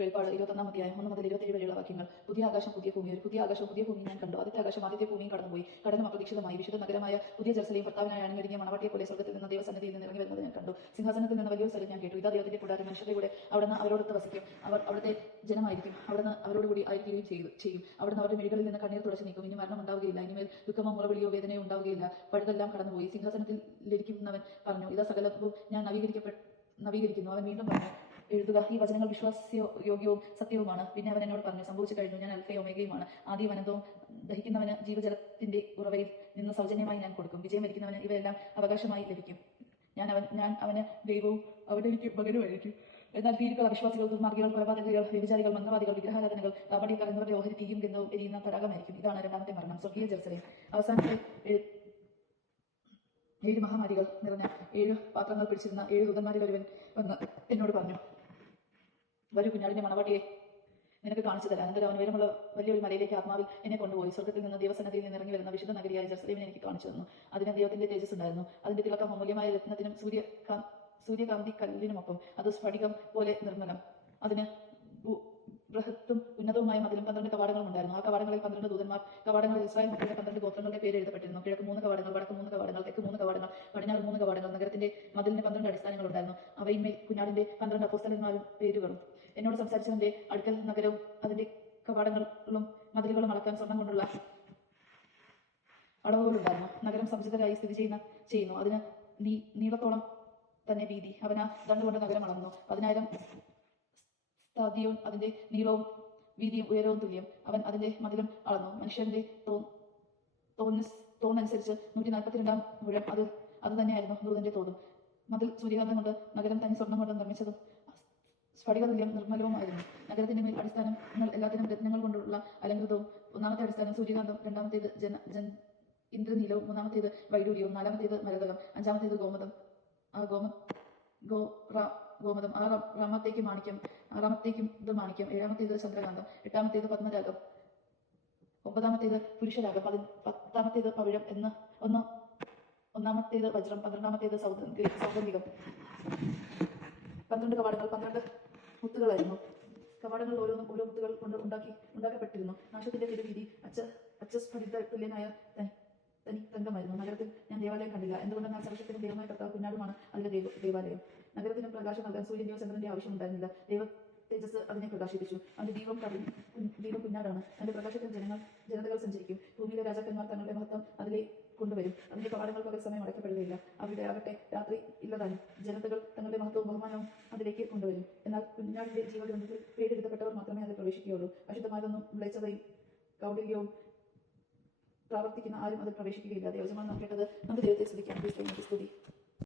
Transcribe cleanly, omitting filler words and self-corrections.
വെളിപ്പാട് 21-ാം അധ്യായം 1 മുതൽ 27 വരെയുള്ള വാക്യങ്ങൾ. പുതിയ ആകാശം പുതിയ ഭൂമി, ഒരു പുതിയ ആകാശം പുതിയ ഭൂമി ഞാൻ കണ്ടു. ആദ്യത്തെ ആകാശം ആദ്യത്തെ ഭൂമിയും കടന്നുപോയി. കടലും അപ്രതീക്ഷിതമായി വിശുദ്ധ നഗരമായ പുതിയ ജെറുസലേം കർത്താവിനായി അണിഞ്ഞൊരുങ്ങിയ മണവാട്ടിയെ പോലെ സ്വർഗ്ഗത്തിൽ നിന്ന് ദൈവസന്നിധിയിൽ നിന്ന് ഇറങ്ങി വരുന്നത് ഞാൻ കണ്ടു. സിംഹാസനത്തിൽ നിന്ന് വലിയൊരു സ്വരം ഞാൻ കേട്ടു. ഇതാ ദൈവത്തിന്റെ കൂടാരം, മനുഷ്യരുടെ കൂടെ അവിടുന്ന് അവരോടൊത്ത് വസിക്കും. അവർ അവിടുത്തെ ജനമായിരിക്കും. അവിടുന്ന് അവരോടുകൂടി ആയിത്തീരുകയും ചെയ്യും. അവിടുന്ന് അവരുടെ മിഴികളിൽ നിന്ന് കണ്ണീർ തുടച്ചു നീക്കും. ഇനി മരണം ഉണ്ടാവുകയില്ല. ഇനിമേൽ ദുഃഖമോ മുറവിളിയോ വേദനയോ ഉണ്ടാവുകയില്ല. പഴുതെല്ലാം കടന്നുപോയി. സിംഹാസനത്തിൽ ഇരിക്കുന്നവൻ പറഞ്ഞു, ഇതാ സകലവും ഞാൻ നവീകരിക്കുന്നു. അവൻ വീണ്ടും പറഞ്ഞു, എഴുതുക, ഈ വചനങ്ങൾ വിശ്വാസയോഗ്യവും സത്യവുമാണ്. പിന്നെ അവൻ എന്നോട് പറഞ്ഞു, സംഭവിച്ചു കഴിഞ്ഞു. ഞാൻ അൽഫയും ഒമേഗയുമാണ്, ആദിയും അനന്തവും. ദഹിക്കുന്നവന് ജീവജലത്തിന്റെ ഉറവയിൽ നിന്ന് സൗജന്യമായി ഞാൻ കൊടുക്കും. വിജയം വരിക്കുന്നവന് ഇവയെല്ലാം അവകാശമായി ലഭിക്കും. ഞാൻ അവന് ദൈവവും അവന്റെ എനിക്ക് മകനുമായിരിക്കും. എന്നാൽ തീരുക്കൾ അവിശ്വാസികൾ, ദുർമാർഗികൾ, കൊലപാതകികൾ, വ്യഭിചാരികൾ, മന്ത്രവാദികൾ, വിഗ്രഹാരാധനകൾ, കാപട്യക്കാർ എന്നിവരുടെ ഓഹരി തീയും ഗന്ധവും എരിയുന്ന പരാഗമായിരിക്കും. ഇതാണ് രണ്ടാമത്തെ മരണം, സ്വർഗീയ ജെറുസലേം. അവസാനത്തെ 7 മഹാമാരികൾ നിറഞ്ഞ 7 പാത്രങ്ങൾ പിടിച്ചിരുന്ന 7 ദൂതന്മാരിൽ ഒരുവൻ വന്ന് എന്നോട് പറഞ്ഞു, വരൂ, കുഞ്ഞാടിന്റെ മണവാട്ടിയെ നിനക്ക് കാണിച്ചു തരാം. എന്നിട്ട് അവൻ ഉയരമുള്ള വലിയൊരു മലയിലേക്ക് ആത്മാവിൽ എന്നെ കൊണ്ടുപോയി. സ്വർഗ്ഗത്തിൽ നിന്ന് ദൈവസന്നിധിയിൽ നിന്ന് ഇറങ്ങി വരുന്ന വിശുദ്ധ നഗരിയായ ജെറുസലേമിനെ എനിക്ക് കാണിച്ചു തന്നു. അതിന് ദൈവത്തിന്റെ തേജസ് ഉണ്ടായിരുന്നു. അതിന്റെ തിളക്കം അമൂല്യമായ രത്നത്തിനും സൂര്യകാന്തി കല്ലിനുമൊപ്പം. അത് സ്ഫടികം പോലെ നിർമ്മലം. അതിന് ബൃഹത്തും ഉന്നതവുമായ മതിലും 12 കവാടങ്ങളും ഉണ്ടായിരുന്നു. ആ കവാടങ്ങളിൽ 12 ദൂതന്മാർ. കവാടങ്ങളിൽ ഇസ്രായേൽ മക്കളുടെ 12 ഗോത്രങ്ങളുടെ പേര് എഴുതപ്പെട്ടിരുന്നു. കിഴക്ക് 3 കവാടങ്ങൾ, വടക്ക് 3 കവാടങ്ങൾ, തെക്ക് 3 കവാടങ്ങൾ, പടിഞ്ഞാറ് 3 കവാടങ്ങൾ. നഗരത്തിന്റെ മതിലിന് 12 അടിസ്ഥാനങ്ങൾ ഉണ്ടായിരുന്നു. അവയിന്മേൽ കുഞ്ഞാടിന്റെ 12 അപ്പോസ്തലന്മാരും പേരുകളും. എന്നോട് സംസാരിച്ചവന്റെ അടുക്കൽ നഗരവും അതിന്റെ കവാടങ്ങളും മതിലുകളും അളക്കാൻ സ്വർണം കൊണ്ടുള്ള അളവുകളുണ്ടായിരുന്നു. നഗരം സംചിതരായി സ്ഥിതി ചെയ്യുന്നു. അതിന് നീളത്തോളം തന്നെ വീതി. അവൻ ആ ദണ്ടുകൊണ്ട് നഗരം അളന്നു. 10,000 സ്ഥാദിയോൻ അതിന്റെ നീളവും വീതിയും ഉയരവും തുല്യം. അവൻ അതിന്റെ മതിലും അളന്നു. മനുഷ്യന്റെ തോന്നനുസരിച്ച് 142 മുഴം. അത് തന്നെയായിരുന്നു ദൂതന്റെ തോതും. മതിൽ സൂര്യകാന്തം കൊണ്ട്, നഗരം തനി സ്വർണം കൊണ്ട് നിർമ്മിച്ചതും സ്ഫടികതുല്യം നിർമ്മലവുമായിരുന്നു. നഗരത്തിന്റെ മേൽ അടിസ്ഥാനങ്ങൾ എല്ലാത്തിനും രത്നങ്ങൾ കൊണ്ടുള്ള അലങ്കൃതവും. ഒന്നാമത്തെ അടിസ്ഥാനം സൂര്യകാന്തം, രണ്ടാമത്തേത് ഇന്ദ്രനീലവും, മൂന്നാമത്തേത് വൈഡൂര്യവും, നാലാമത്തേത് മരതകം, അഞ്ചാമത്തേത് ഗോമതം, ആറാമത്തേക്ക് മാണിക്യം, ഏഴാമത്തേത് ചന്ദ്രകാന്തം, എട്ടാമത്തേത് പത്മരാഗം, ഒമ്പതാമത്തേത് പുരുഷരാഗം, പത്താമത്തേത് പവിഴം, ഒന്നാമത്തേത് വജ്രം, 12ാമത്തേത് സൗഗന്ധികം. 12 കവാടങ്ങൾ 12 മുത്തുകളായിരുന്നു. കവാടങ്ങൾ ഓരോന്നും ഓരോ മുത്തുകൾ കൊണ്ട് ഉണ്ടാക്കപ്പെട്ടിരുന്നു. നാശത്തിന്റെ തിരുവീതി അച്ചസ്ഫടിക തുല്യനായ തങ്കമായിരുന്നു. നഗരത്തിൽ ഞാൻ ദേവാലയം കണ്ടില്ല. എന്തുകൊണ്ടെന്നാൽ സർവശക്തനും ദൈവമായ കർത്താവ് കുഞ്ഞാടുമാണ് അതിലെ ദേവാലയം. നഗരത്തിനും പ്രകാശം നൽകാൻ സൂര്യന്റെയോ ചന്ദ്രന്റെയോ ആവശ്യമുണ്ടായിരുന്നില്ല. ദൈവ തേജസ് അതിനെ പ്രകാശിപ്പിച്ചു. അതിന്റെ ദീപം കുഞ്ഞാടാണ്. അതിന്റെ പ്രകാശത്തിൽ ജനതകൾ സഞ്ചരിക്കും. ഭൂമിയിലെ രാജാക്കന്മാർ തങ്ങളുടെ മഹത്വം അതിലെ കൊണ്ടുവരും. അതിന്റെ കവാടങ്ങൾ പകൽ സമയം അടയ്ക്കപ്പെടുകയില്ല. അവിടെ ആകട്ടെ രാത്രി ഇല്ലതാനും. ജനതകൾ തങ്ങളുടെ മഹത്വവും ബഹുമാനവും അതിലേക്ക് കൊണ്ടുവരും. എന്നാൽ കുഞ്ഞാടിന്റെ ജീവഗ്രന്ഥത്തിൽ പേരെഴുതപ്പെട്ടവർ മാത്രമേ അതിൽ പ്രവേശിക്കുകയുള്ളൂ. അശുദ്ധമായതൊന്നും മ്ലേച്ഛതയും കൗടില്യവും പ്രവർത്തിക്കുന്ന ആരും അതിൽ പ്രവേശിക്കുകയില്ല. ദൈവജനമാണ് നാം കേട്ടത്. നമുക്ക് ദൈവത്തെ സ്തുതിക്കാം. സ്തുതി.